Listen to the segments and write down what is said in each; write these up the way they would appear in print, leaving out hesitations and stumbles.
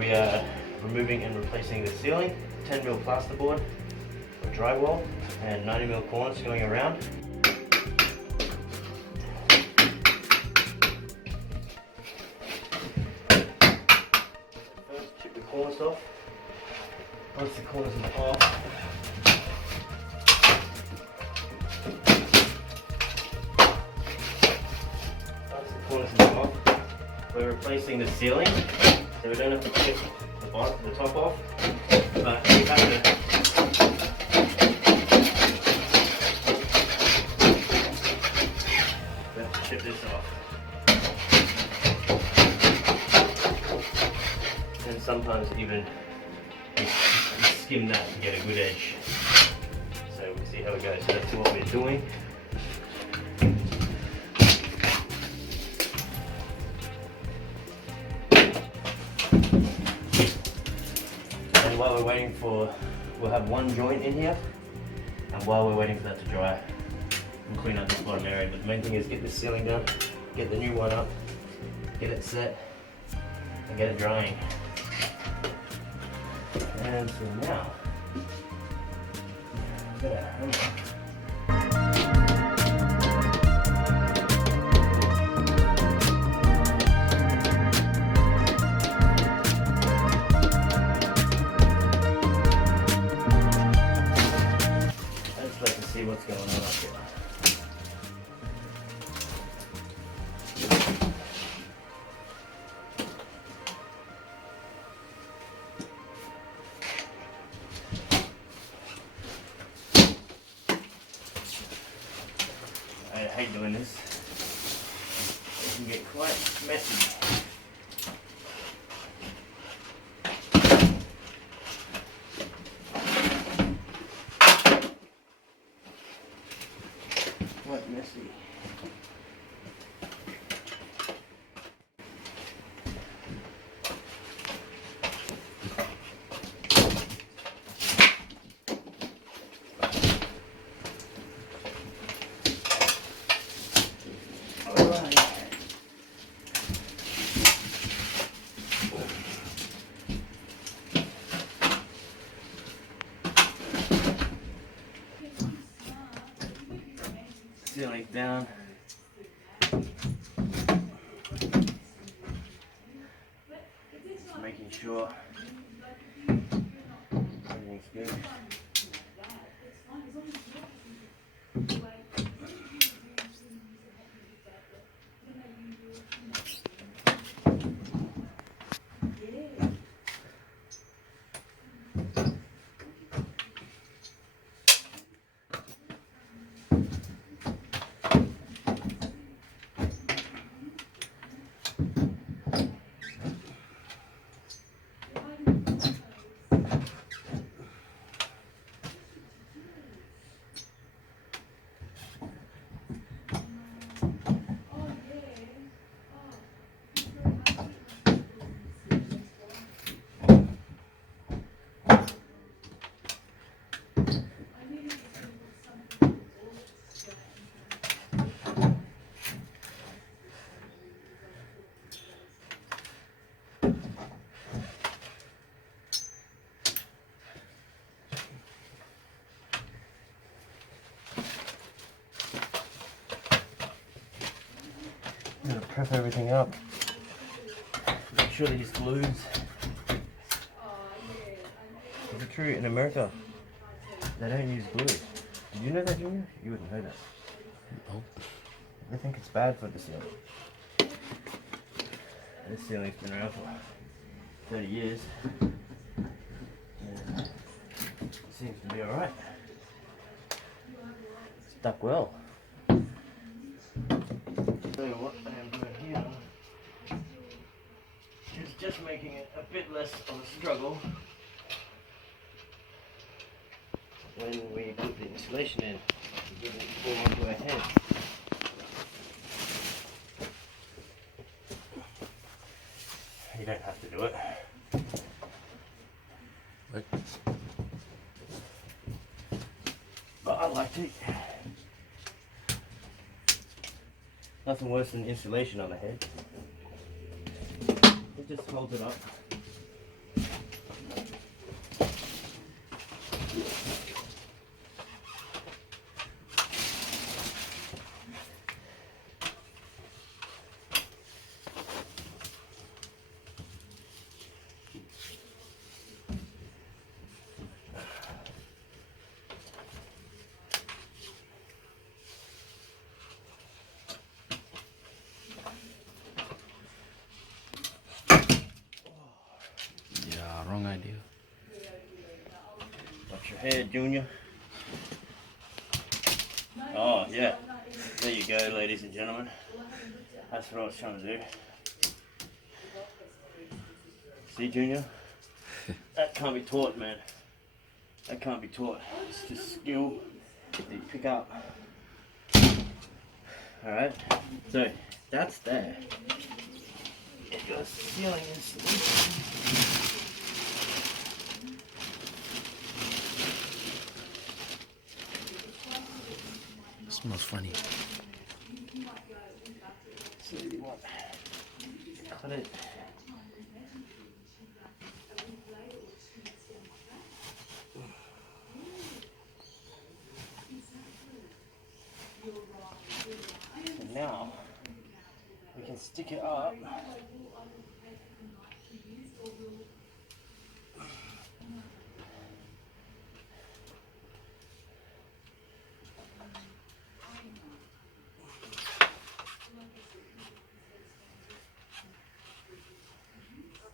we are removing and replacing the ceiling, 10mm plasterboard or drywall, and 90mm cornice going around. First, chip the cornice off. Once the cornice is off, we're replacing the ceiling, so we don't have to chip the top off, but we have to chip this off. And sometimes even you skim that to get a good edge. So we'll see how it goes. So that's what we're doing. While we're waiting we'll have one joint in here, and while we're waiting for that to dry, we'll clean up this bottom area. But the main thing is get this ceiling done, get the new one up, get it set, and get it drying. And so now, see what's going on up here. I hate doing this. It can get quite messy. Quite messy. Ceiling's down. Just making sure everything's good. I'm going to prep everything up. Make sure these glues. Is it true in America they don't use glue? Did you know that, Junior? You wouldn't know that. No. They think it's bad for the ceiling. This ceiling's been around for 30 years. And it seems to be alright. Stuck well. So what I am doing here is just making it a bit less of a struggle when we put the insulation in to get it fall onto our head. You don't have to do it. Right. But I like to. Nothing worse than insulation on the head. It just holds it up. wrong idea. Watch your head, Junior. Oh, yeah. There you go, ladies and gentlemen. That's what I was trying to do. See, Junior? That can't be taught, man. That can't be taught. It's just skill that you pick up. Alright? So, that's there. Get your ceiling installation. It smells funny. So you want cut it. So now we can stick it up.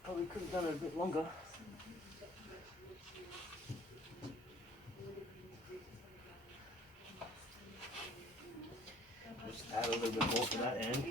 Probably could have done it a bit longer. Just add a little bit more to that end.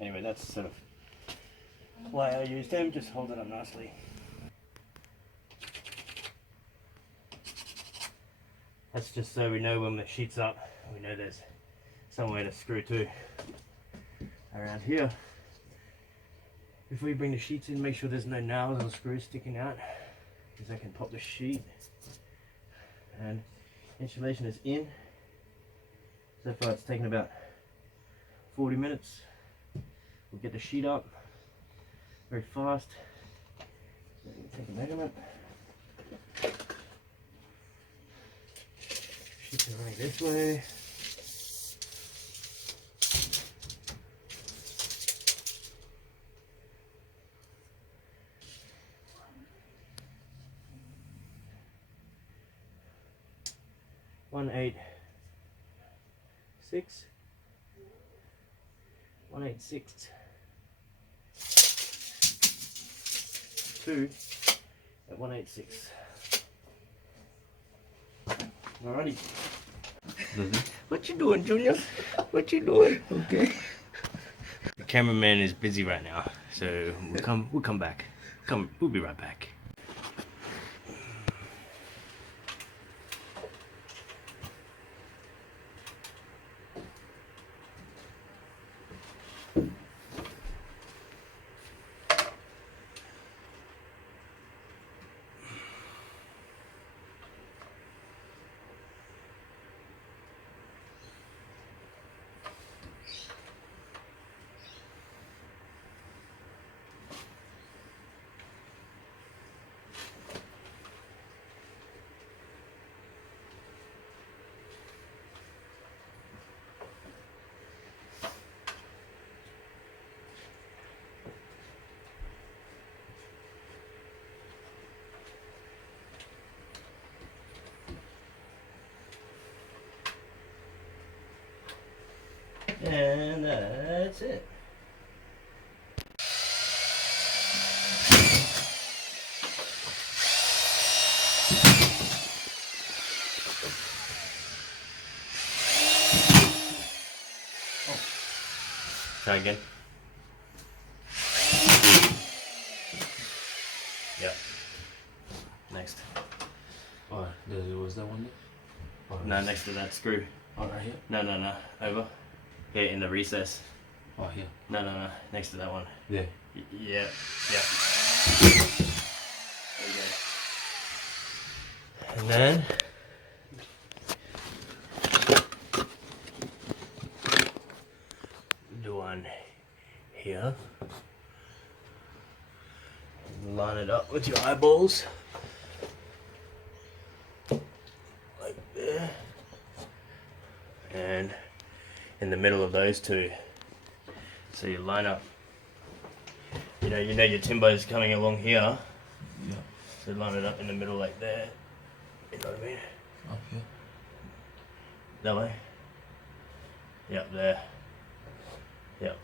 Anyway, that's sort of why I used them, just hold it up nicely. That's just so we know when the sheet's up, we know there's somewhere to screw to. Around here, before you bring the sheets in, make sure there's no nails or screws sticking out, because I can pop the sheet. And insulation is in. So far it's taken about 40 minutes. We'll get the sheet up very fast. Take a measurement. Sheets are running this way. One 186. 186. 2 at 186. Alrighty. What you doing, Junior? What you doing? Okay. The cameraman is busy right now, so we'll come back. We'll be right back. And that's it. Oh. Try again. Yep. Next. Oh, was that one there? Oh, No, next to that screw. Oh, right here? No. Over. Here in the recess. Oh, here. No. Next to that one. There. Yeah. There you go. And then do one here. Line it up with your eyeballs. in the middle of those two. So you line up. You know your timber is coming along here. Yeah. So line it up in the middle like that. You know what I mean? Up here. That way. Yep, there. Yep.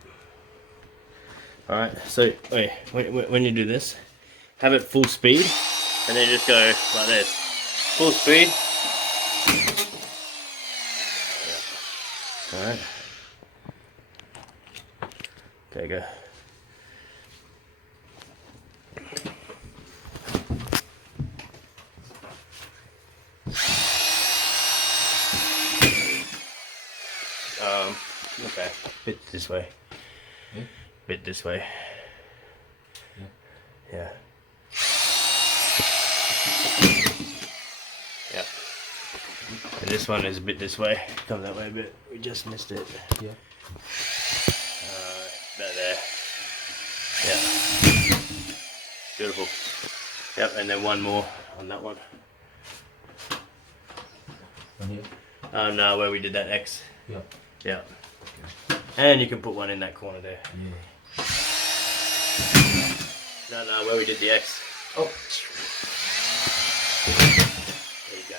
Alright, so wait, when you do this, have it full speed, and then just go like this. Full speed. Yep. Alright. Okay, go. Okay. Bit this way. Yeah. Bit this way. Yeah. Yeah. Yeah. And this one is a bit this way. Come that way a bit. We just missed it. Yeah. About there. Yeah. Beautiful. Yep, and then one more on that one. On here. No, where we did that X. Yeah. Yeah. And you can put one in that corner there. Yeah. No, where we did the X. Oh. There you go.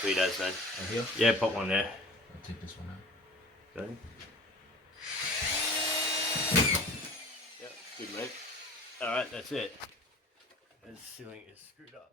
Sweet as, man. On here. Yeah, put one there. I'll take this one out. Got it? Yeah, good, mate. Alright, that's it. The ceiling is screwed up.